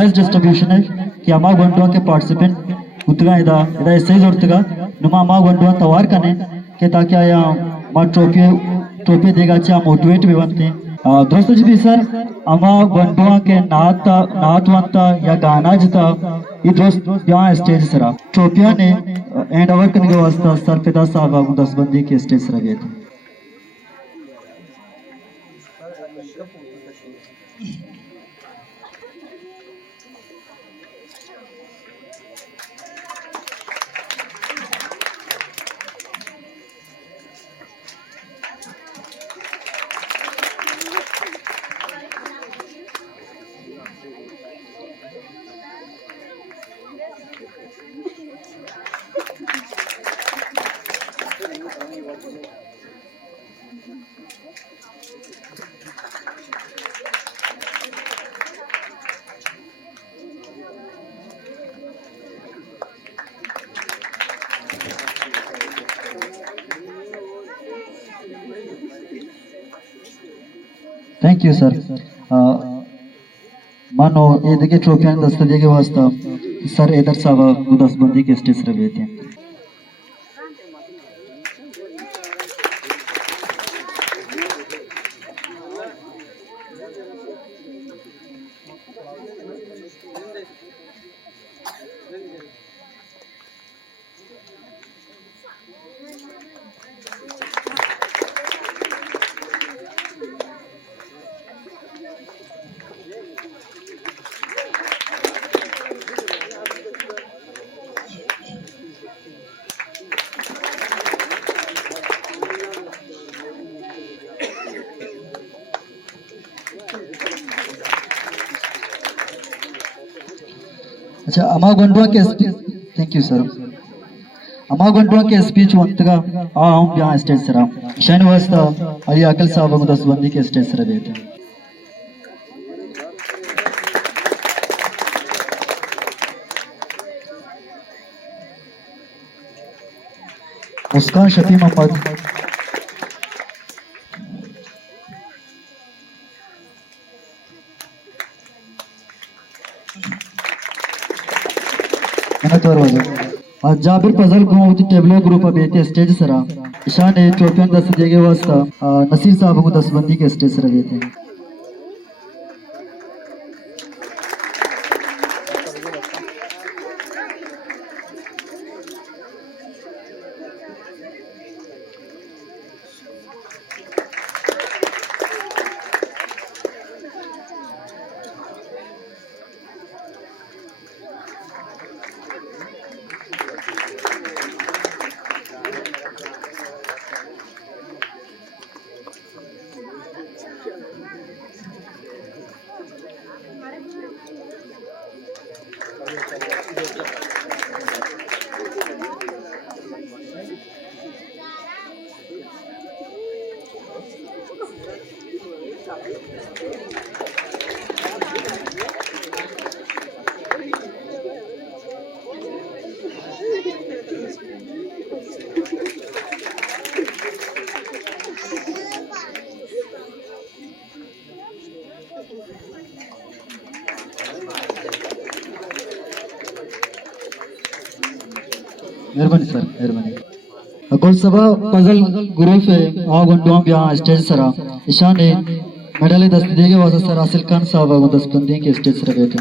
Price distribution है कि अमा गंटुआ के पार्टिसिपेंट उतगा इदा ऐसे ही जोड़तगा नुमा अमा गंटुआ तवार कने के ताकि आया मा ट्रॉफी देगा अच्छा मोटिवेट भी बनते हैं दोस्तों जी भी सर अमा गंटुआ के नातवंत या गाना जिता ये दोस्त यहाँ स्टेज सरा ट्रॉफिया ने एंड ओवर करने के वास्ते सर पिता साहब 10 बंदी के स्टेज सरा गए थे। थैंक यू सर मानो ये देखिए ट्रॉफियां दस्ते के वास्ता सर इधर साहब 10 बंदी के स्टेज रहे थे। अच्छा अमा गंडुआ के थैंक यू सर अमा गंडुआ के स्पीच वंतगा आ हम यहाँ स्टेज सरा शन वास्ता अली अकल साहब 10 बंदी के स्टेज सरा देते मुस्कान शफी मोहम्मद जाबिर फजल को टेबलो ग्रुप अबे स्टेज सरा ईशान ने ट्रॉफियां 10 देगे वास्ता नसीर साहब को 10 बंदी के स्टेज सरा देते हैं। मेहरबानी सर मेहरबानी अकोल सभा पजल ग्रुप है आ गंडुआ यहाँ स्टेज सरा ईशान ने मेडल 10 देगे वास्ते सर आसिल खान साहब 10 बंदी के स्टेज सरा गए थे।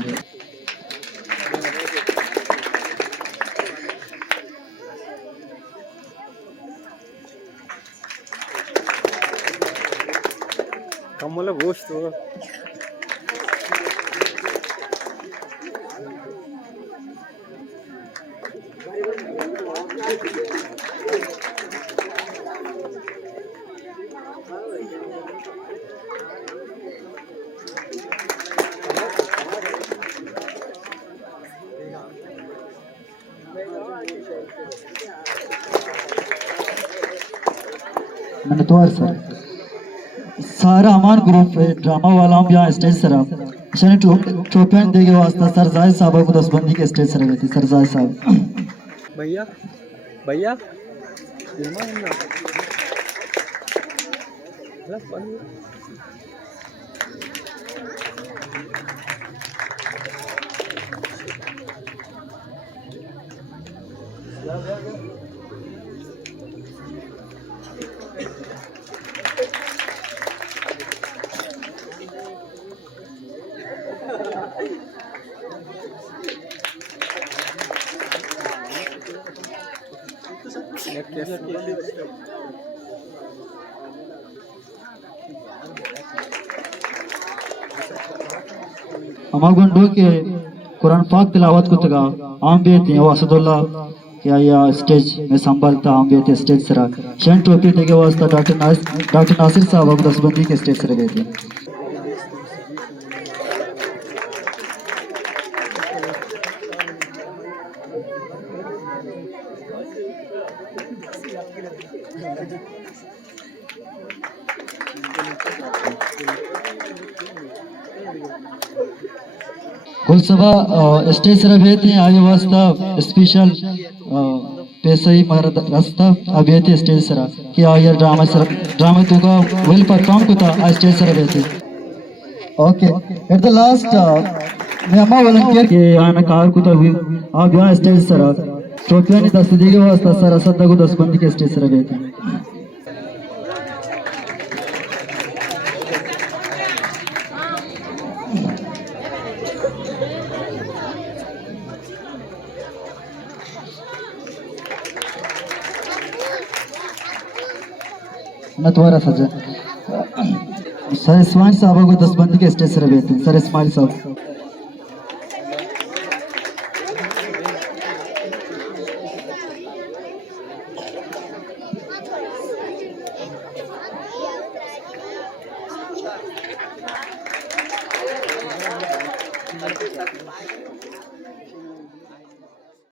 कमला गोश्त होगा मैंने तो सर सारा अमान ग्रुप है ड्रामा वाला हम यहाँ स्टेज सरा शनि ट्रॉफियां देगे वास्ता सर जाहिद साहब को 10 बंदी के स्टेज सरा गए थे। सर जाहिद साहब भैया भैया अमा गुंडो के कुरान पाक तिलावत कुतगा आम बेते वासदुल्ला क्या या स्टेज में संभालता आम बेते स्टेज सरा शन टोपी देगे वास्ता डॉक्टर नासिर साहब अब दसबंदी के स्टेज सरा बेते कुल सभा स्टेज सरा बेते आगे वास्ता स्पेशल पैसा ही मगर रास्ता अभी थे स्टेज सरा कि यार ड्रामा तो का वेल परफॉर्म को था आ स्टेज सरा बेते ओके एट द लास्ट मैं अम्मा वॉलंटियर के आना कार को था हुई आप यहाँ स्टेज सरा ट्रॉफियां ने 10 देगे वास्ता सरा सद्दा को 10 बंदी के स्टेज सरा बेते नतवारा सजा सर इस्माइल साहब को 10 बंदी के स्टेज सर बेते सर इस्माइल साहब